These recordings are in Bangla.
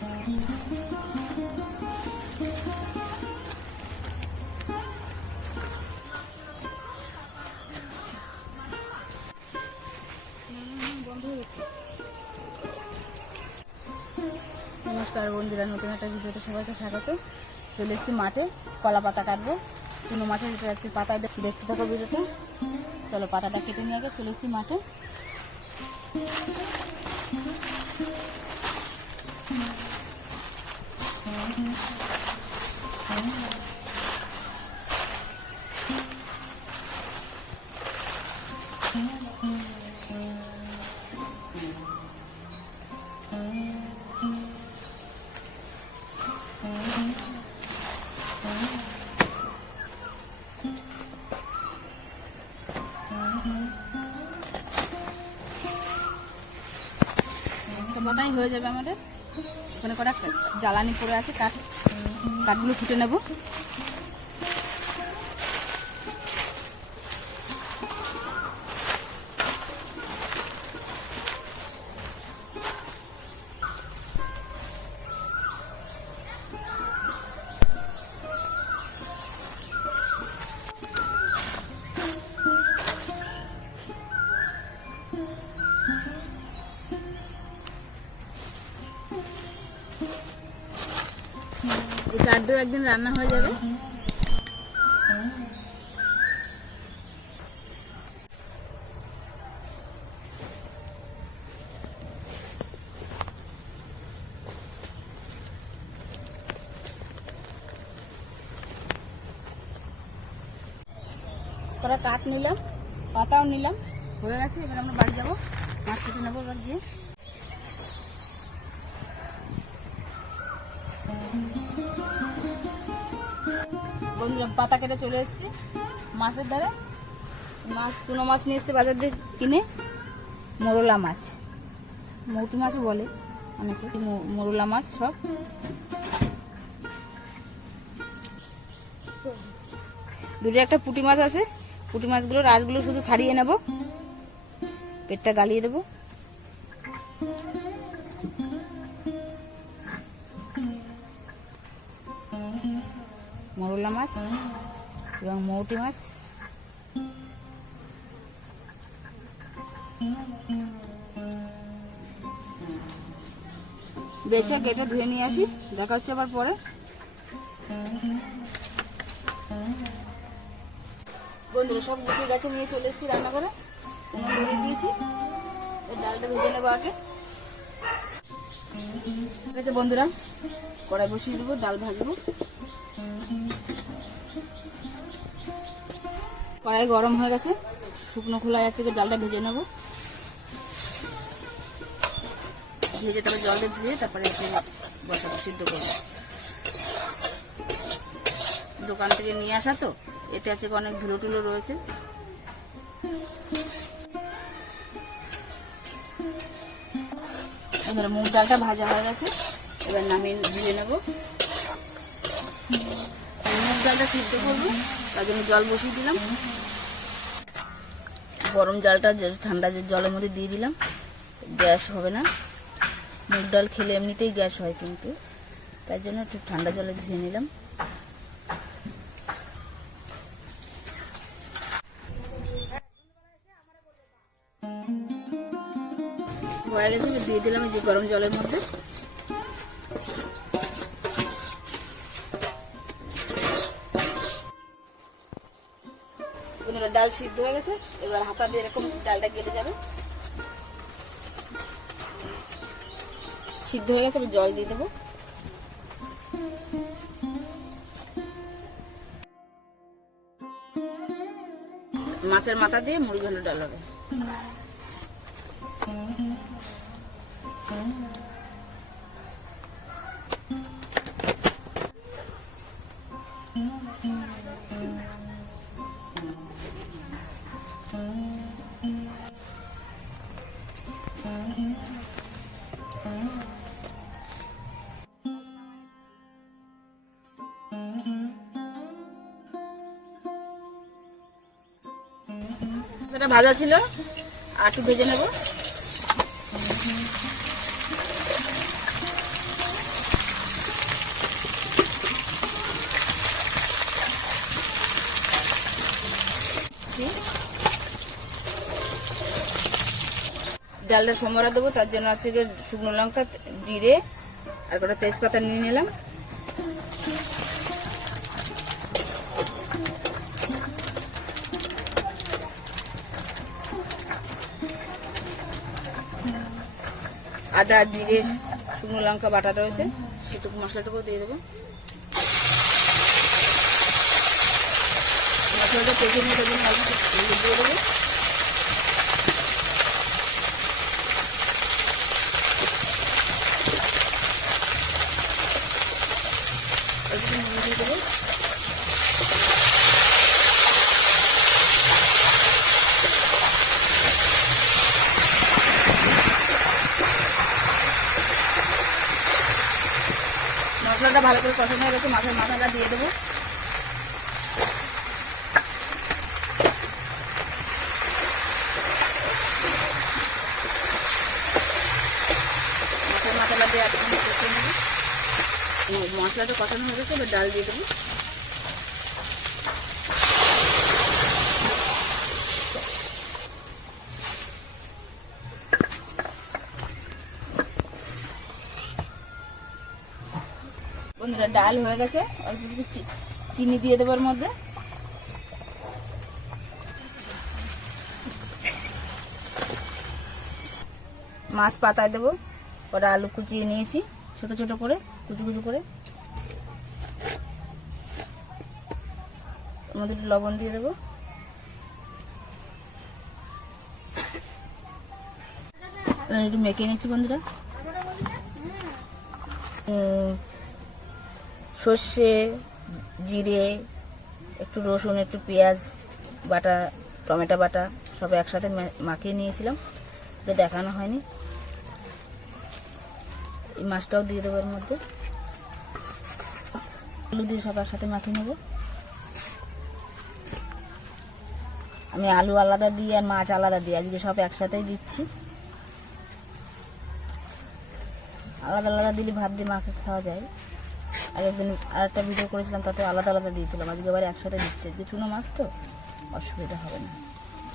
নমস্কার বন্ধুরা, নতুন একটা ভিডিওতে সবাইকে স্বাগত। চলে এসেছি মাঠে, কলা পাতা কাটবো। কোনো মাঠে যেতে যাচ্ছে, পাতা দেখতে থাকো ভিডিওটা। চলো পাতাটা কেটে নিয়ে আগে চলে এসেছি মাঠে। পাতাই হয়ে যাবে আমাদের। ওখানে কটা জ্বালানি পড়ে আছে, কাঠগুলো ফুটে নেব। এই কাঠ দিয়েও একদিন রান্না হয়ে যাবে। কটা কাঠ নিলাম, পাতাও নিলাম, হয়ে গেছে। এবার আমরা বাড়ি যাবো, মাছ কেটে নেবো এবার গিয়ে। বন্ধুরা পাতা কেটে চলে এসেছি মাছের ধারে। কোনো মাছ নিয়ে এসছে বাজার দিয়ে কিনে, মোরলা মাছ, মৌটি মাছও বলে অনেকে, মোরলা মাছ সব। দুটো একটা পুঁটি মাছ আছে, পুঁটি মাছগুলোর আঁশগুলো শুধু ছাড়িয়ে নেব, পেটটা গালিয়ে দেবো। মোরলা মাছ এবং মৌটি মাছ। বেছে কেটে ধুয়ে নিয়ে আসি, দেখা হচ্ছে আবার পরে। বন্ধুরা সব গুছিয়ে গাছে নিয়ে চলে এসেছি রান্না করে, ধরে দিয়েছি। ডালটা ভেজে নেবো আগে। ঠিক আছে বন্ধুরা, কড়াই বসিয়ে দেবো, ডাল ভাজবো। কড়াই গরম হয়ে গেছে, শুকনো খোলা যাচ্ছে, ডালটা ভেজে নেবো। ভেজে তারপরে জল দিয়ে ধুয়ে তারপরে বসাবো, সিদ্ধ করবো। দোকান থেকে নিয়ে আসা তো, এতে আছে অনেক ধুলো টুলো রয়েছে। মুগ ডালটা ভাজা হয়ে গেছে, এবার নামিয়ে ভেজে নেবো। মুগ ডালটা সিদ্ধ করবো, তার জন্য জল বসিয়ে দিলাম। গরম জলটা ঠান্ডা জলের মধ্যে দিয়ে দিলাম, গ্যাস হবে না। মুগ ডাল খেলে এমনিতেই গ্যাস হয়, কিন্তু তাই জন্য একটু ঠান্ডা জলে ধুয়ে নিলাম। হয়ে গেছে, দিয়ে দিলাম এই যে গরম জলের মধ্যে। ডাল সিদ্ধ হয়ে গেছে, এবার হাতা দিয়ে এরকম ডালটা কেটে যাবে। সিদ্ধ হয়ে গেছে, এবার জল দিয়ে দেবো। মাছের মাথা দিয়ে মুড়ি ঘন্ট ডাল হবে। এটা ভাজা ছিল, আর একটু ভেজে নেব। ডালটা সম্বরা দেবো, তার জন্য হচ্ছে যে শুকনো লঙ্কা, জিরে আর কটা তেজপাতা নিয়ে নিলাম। আদা, জিরে, শুকনো লঙ্কা বাটা রয়েছে, সেটুকু মশলাটাকেও দিয়ে দেবো। মশলাটা পেঁচে নিয়ে দেবো, দিয়ে দেবো। একটু নুন দিয়ে দেবো। মশলাটা ভালো করে কষানো হয়ে গেছে, মাথাটা দিয়ে দেবো। মাথাটা দিয়ে একদম কষিয়ে নেবো। মশলাটা কষানো হয়ে গেছে, এবার ডাল দিয়ে দেবো। বন্ধুরা ডাল হয়ে গেছে, অল্প একটু চিনি দিয়ে দেবো এর মধ্যে। মাছ পাতায় দেবো, ওটা আলু কুচিয়ে নিয়েছি ছোট ছোট করে, কুচু কুচু করে। এর মধ্যে একটু লবণ দিয়ে দেবো। একটু মেখে নিচ্ছি বন্ধুরা। সর্ষে, জিরে, একটু রসুন, একটু পেঁয়াজ বাটা, টমেটো বাটা সব একসাথে মাখিয়ে নিয়েছিলাম, এটা দেখানো হয়নি। এই মাছটাও দিয়ে দেবো এর মধ্যে, আলু দিয়ে সব একসাথে মাখিয়ে নেব। আমি আলু আলাদা দিই আর মাছ আলাদা দিই, আজকে সব একসাথেই দিচ্ছি। আলাদা আলাদা দিলে ভাত দিয়ে মাখে খাওয়া যায়। আর একদিন আর একটা ভিডিও করেছিলাম, তাতে আলাদা আলাদা দিয়েছিলাম, আজকে আবার একসাথে দিচ্ছে। আজকে চুনো মাছ তো অসুবিধা হবে না,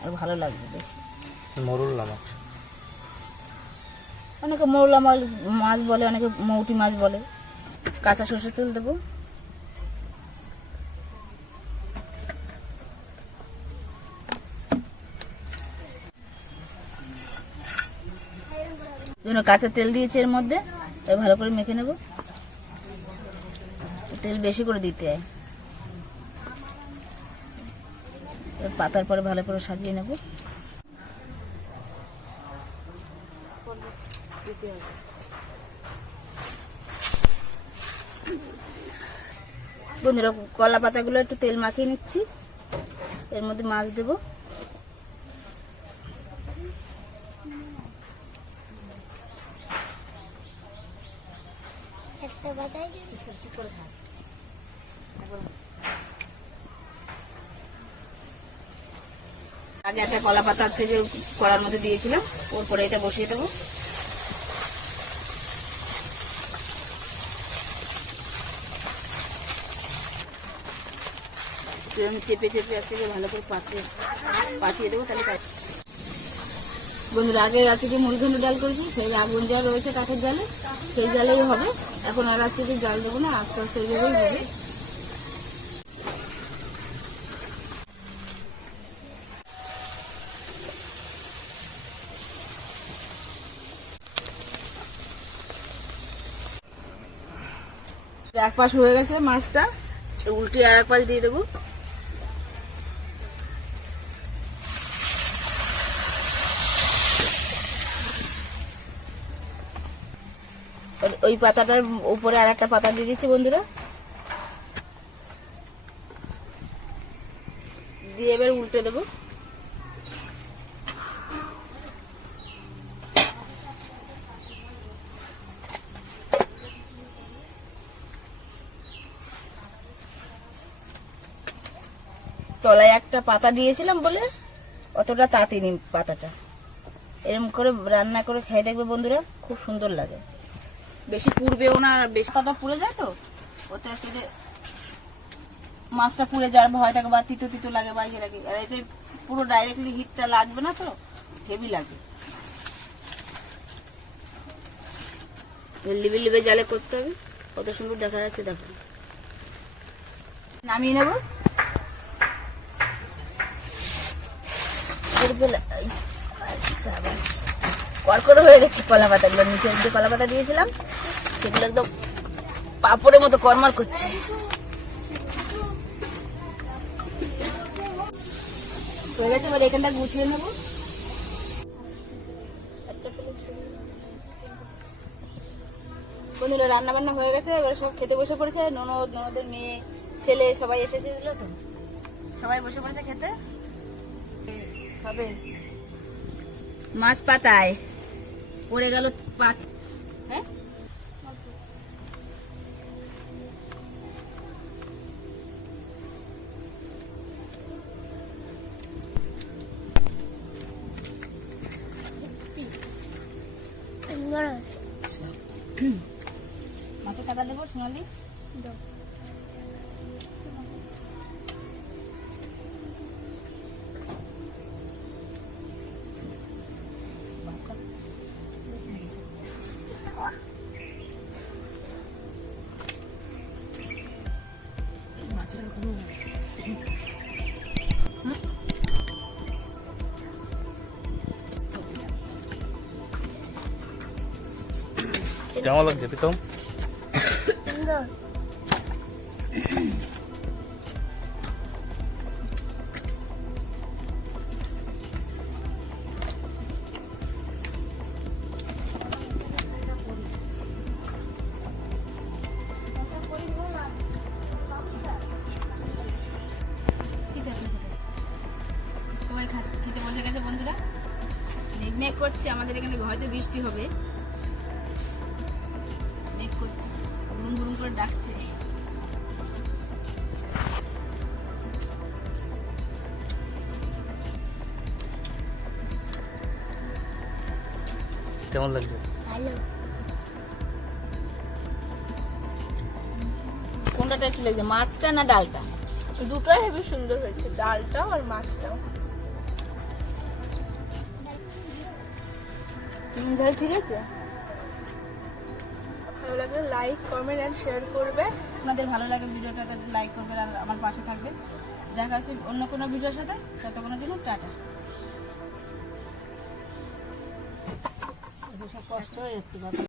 আর ভালো লাগবে বেশি। মরুল্লা মাছ, অনেকে মরলা মাছ বলে, অনেকে মৌটি মাছ বলে। কাঁচা সরষের তেল দেবো। কাঁচা তেল দিয়েছি এর মধ্যে, ভালো করে মেখে নেব। তেল বেশি করে দিতে হয়। পাতার পরে ভালো করে সাজিয়ে নেব। বন্ধুরা কলা পাতাগুলো একটু তেল মাখিয়ে নিচ্ছি, এর মধ্যে মাছ দেব। আগে একটা কলা পাতা থেকে কড়ার মধ্যে দিয়েছিলাম, ওর পরে এটা বসিয়ে দেবো। চেপে চেপে এক থেকে ভালো করে পাঠিয়ে দেবো। তাহলে বন্ধুরা আগে আছে যে মুড়িঘণ্ট ডাল করেছি, সেই আগুন যা রয়েছে কাঠের জালে, সেই জালেই হবে। এখন আর আজকে জাল দেবো না, আস্তে আস্তে এইভাবেই হবে। এক পাশ হয়ে গেছে মাছটা, উল্টে আর এক পাশ দিয়ে দেবো। ওই পাতাটার উপরে আর একটা পাতা দিয়ে দিচ্ছি বন্ধুরা, দিয়ে এবার উল্টে দেবো। তলায় একটা পাতা দিয়েছিলাম বলে অতটা তাতিনি পাতাটা। এরকম করে রান্না করে খেয়ে দেখবে বন্ধুরা, খুব সুন্দর লাগে। বেশি পুড়বেও না, বেশি পাতা পুড়ে যায় তো, ওতে আসলে মাছটা পুড়ে যাওয়ার ভয় থাকে, বা তিতো তিতো লাগে বা ইয়ে লাগে। আর এটা পুরো ডাইরেক্টলি হিটটা লাগবে না, তো হেভি লাগে। লিবে লিবে জালে করতে হবে, কত সুন্দর দেখা যাচ্ছে দেখো। নামিয়ে নেব। কড়কড় হয়ে গেছে কলা পাতাগুলো, নিচে যে কলা পাতা দিয়েছিলাম সেগুলো একদম পাপড়ের মতো কড়মড় করছে। হয়ে গেছে, এবার এখানটা গুছিয়ে নেবো। বন্ধুরা রান্না বান্না হয়ে গেছে, এবার সব খেতে বসে পড়েছে। ননদের মেয়ে ছেলে সবাই এসেছিল তো, সবাই বসে পড়েছে খেতে। হবে মাছ পাতায় পড়ে গেল পাত। হ্যাঁ মাছের কাটা দেবো সোনালি। কেমন লাগছে প্রীতম? সবাই খেতে বসে গেছে বন্ধুরা। মেঘ করছে, আমাদের এখানে হয়তো বৃষ্টি হবে। মেঘ করছে, গুরুম গুরুম করে ডাকছে। কেমন লাগছে? ভালো। কোনটা টেস্টি লাগছে, মাছটা না ডালটা? দুটোই হেবি সুন্দর হয়েছে, ডালটাও আর মাছটাও। ঝাল ঠিক আছে। ভালো লাগলে লাইক কমেন্ট এন্ড শেয়ার করবে। আপনাদের ভালো লাগে ভিডিওটাতে লাইক করবেন আর আমার পাশে থাকবেন। দেখা হচ্ছে অন্য কোনো ভিডিওর সাথে, ততক্ষণের জন্য টাটা। সব কষ্ট হয়ে যাচ্ছে।